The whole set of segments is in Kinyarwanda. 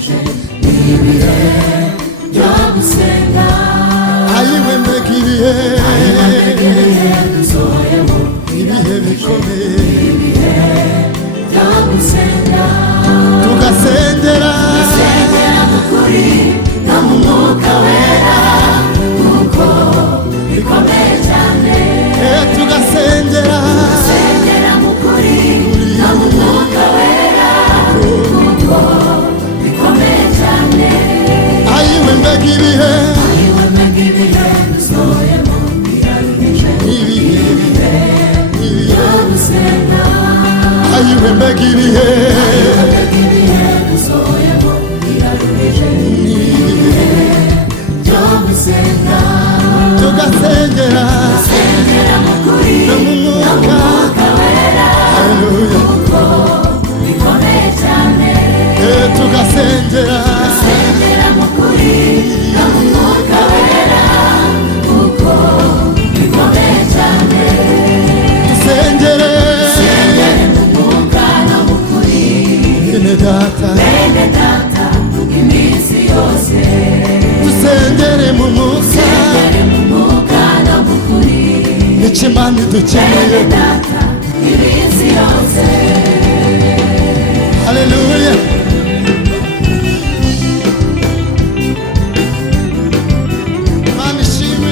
ibihe byo gusenga ayiwe mbega ibihe dusohoyemo ibihe bikomeye ibihe byo gusenga tugasengera mu kuri no mu mwuka wera kuko bikomeye cyane tugasengera mu kuri no mu mwuka wera kuko bikomeye cyane ayiwe mbega ibihe dusohoyemo biraruhije ibihe byo gusenga ayiwe mbega ibihe dusohoyemo biraruhije byo gusenga tugasengera mu kuri no mu mwuka wera haleluya kuko bikomeye cyane tugasengera mu kuri no mu mwuka wera kuko bikomeye cyane dusengere mu mwuka no mu kuri bene data bene data iminsi yose dusengere mu mwuka mu mwuka no mu kuri nicyo Imana idukeneye bene data iminsi yose haleluya Imana ishimwe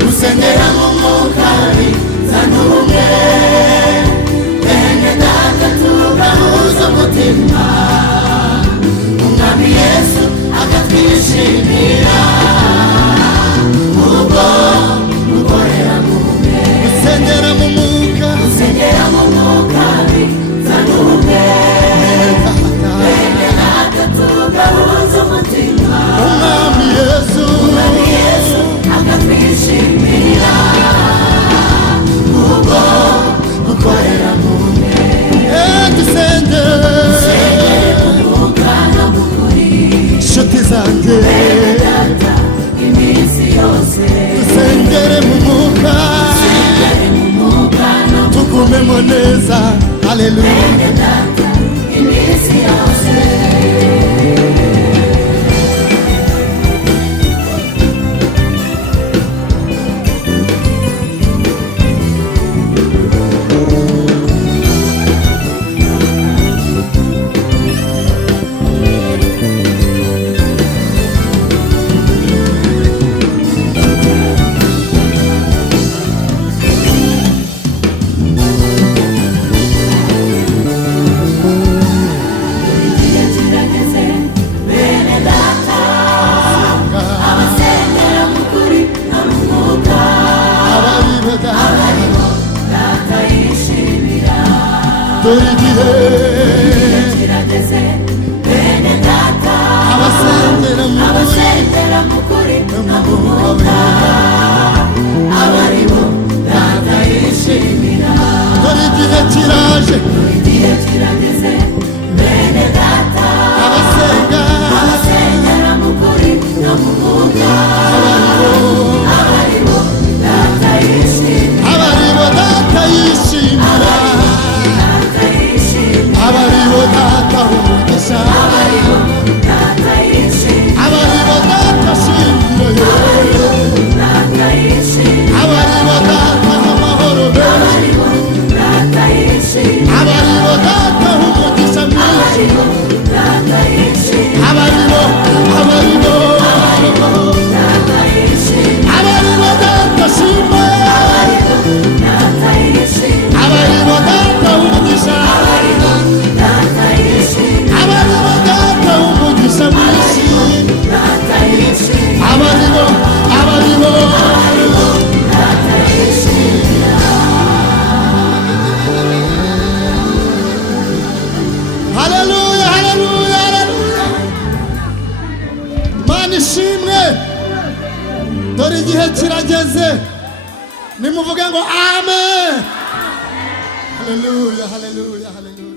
gusengera mu mwuka bizana ubumwe bene data tugahuza umutima umwami yesu akatwishimira ubwo dukorera mu bumwe dusengera mu mwuka gusengera mu mwuka bizana ubumwe bene data tugahuza umutima umwami Yesu yesu akatwishimira ubwo dukorera mu bumwe dusengere umwuka no mu kuri inshuti zanjye data iminsi yose dusengere mu mwuka mu mwuka no mu tugumemo neza haleluya data iminsi yose igihe kirageze bene data abasengera mu kuri no mu mwuka abayibeda data yishimira dore igihe kirageze bene data abasengera mu abasengera mu kuri no mu mwuka abaribo data yishimira dore igihe kiraje igihe kirageze bene data abasenga abasengera mu kuri no mu mwuka abaribo data yishimira abaribo data yishimira data yishimira abaribo data umugisha abaribo data yishimira abaribo data shimira data yishimira abaribo data amahoro menshi data yishimira abaribo data umugisha mwinshi data yishimira abaribo data yishimira abaribo data shima data yishimira abaribo data umugisha data yishimira abaribo data umugisha mwinshi data yishimira abaribo data yishimira haleluya haleluya haleluya Imana ishimwe dore igihe kirageze nimuvuge ngo amen haleluya haleluya haleluya